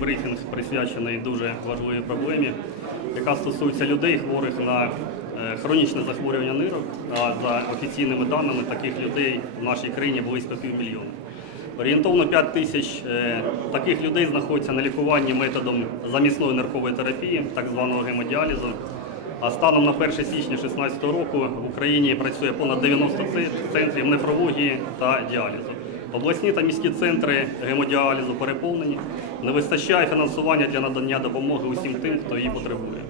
Брифінг присвячений дуже важливій проблемі, яка стосується людей, хворих на е, хронічне захворювання нирок. А за офіційними даними таких людей в нашій країні близько півмільйона. Орієнтовно 5 тисяч е, таких людей знаходяться на лікуванні методом замісної ниркової терапії, так званого гемодіалізу. А станом на 1 січня 2016 року в Україні працює понад 90 центрів нефрології та діалізу. Обласні та міські центри гемодіалізу переповнені. Не вистачає фінансування для надання допомоги усім тим, хто її потребує.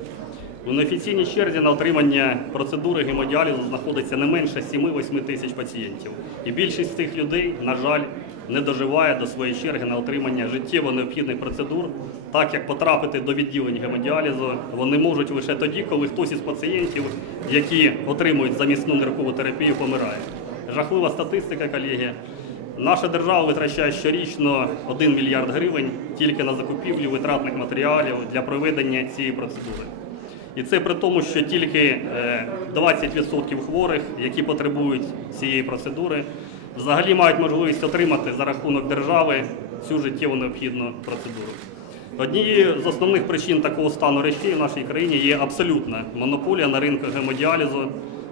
У неофіційній черзі на отримання процедури гемодіалізу знаходиться не менше 7-8 тисяч пацієнтів. І більшість з цих людей, на жаль, не доживає до своєї черги на отримання життєво необхідних процедур, так як потрапити до відділень гемодіалізу вони можуть лише тоді, коли хтось із пацієнтів, які отримують замісну ниркову терапію, помирає. Жахлива статистика, колеги. Наша держава витрачає щорічно 1 мільярд гривень тільки на закупівлю витратних матеріалів для проведення цієї процедури. І це при тому, що тільки е, 20% хворих, які потребують цієї процедури, взагалі мають можливість отримати за рахунок держави цю життєво необхідну процедуру. Однією з основних причин такого стану речей в нашій країні є абсолютна монополія на ринку гемодіалізу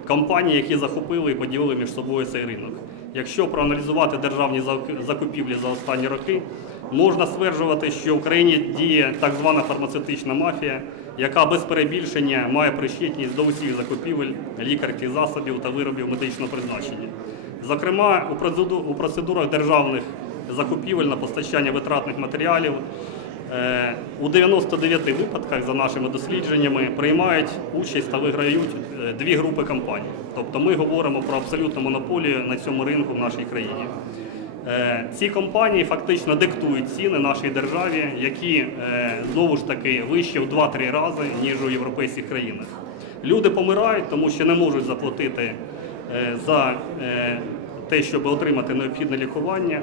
компаній, які захопили і поділили між собою цей ринок. Якщо проаналізувати державні закупівлі за останні роки, можна стверджувати, що в Україні діє так звана фармацевтична мафія, яка без перебільшення має причетність до усіх закупівель лікарських засобів та виробів медичного призначення. Зокрема, у процеду- процедурах державних закупівель на постачання витратних матеріалів У 99 випадках, за нашими дослідженнями, приймають участь та виграють е, дві групи компаній. Тобто ми говоримо про абсолютну монополію на цьому ринку в нашій країні. Е, Ці компанії фактично диктують ціни нашій державі, які е, знову ж таки вищі в 2-3 рази, ніж у європейських країнах. Люди помирають, тому що не можуть заплатити е, за е, те, щоб отримати необхідне лікування,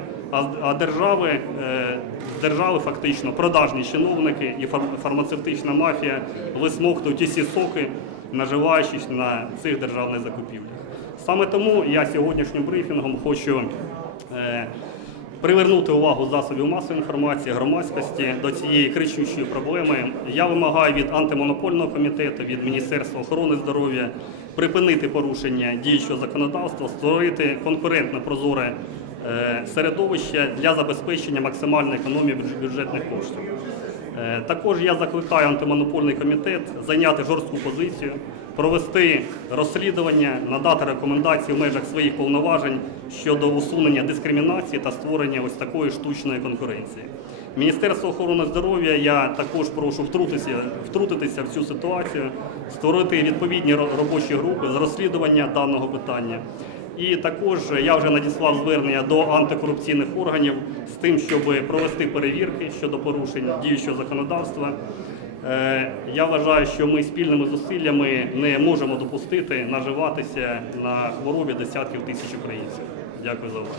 а, держави, е, держави фактично продажні чиновники і фар- фармацевтична мафія висмоктують усі соки, наживаючись на цих державних закупівлях. Саме тому я сьогоднішнім брифінгом хочу е, привернути увагу засобів масової інформації, громадськості до цієї кричущої проблеми. Я вимагаю від антимонопольного комітету, від Міністерства охорони здоров'я припинити порушення діючого законодавства, створити конкурентне прозоре е, середовище для забезпечення максимальної економії бюджетних коштів. Е, Також я закликаю антимонопольний комітет зайняти жорстку позицію, провести розслідування, надати рекомендації в межах своїх повноважень щодо усунення дискримінації та створення ось такої штучної конкуренції. Міністерство охорони здоров'я я також прошу втрутитися, втрутитися в цю ситуацію, створити відповідні робочі групи з розслідування даного питання. І також я вже надіслав звернення до антикорупційних органів з тим, щоб провести перевірки щодо порушень діючого законодавства. Е, Я вважаю, що ми спільними зусиллями не можемо допустити наживатися на хворобі десятків тисяч українців. Дякую за увагу.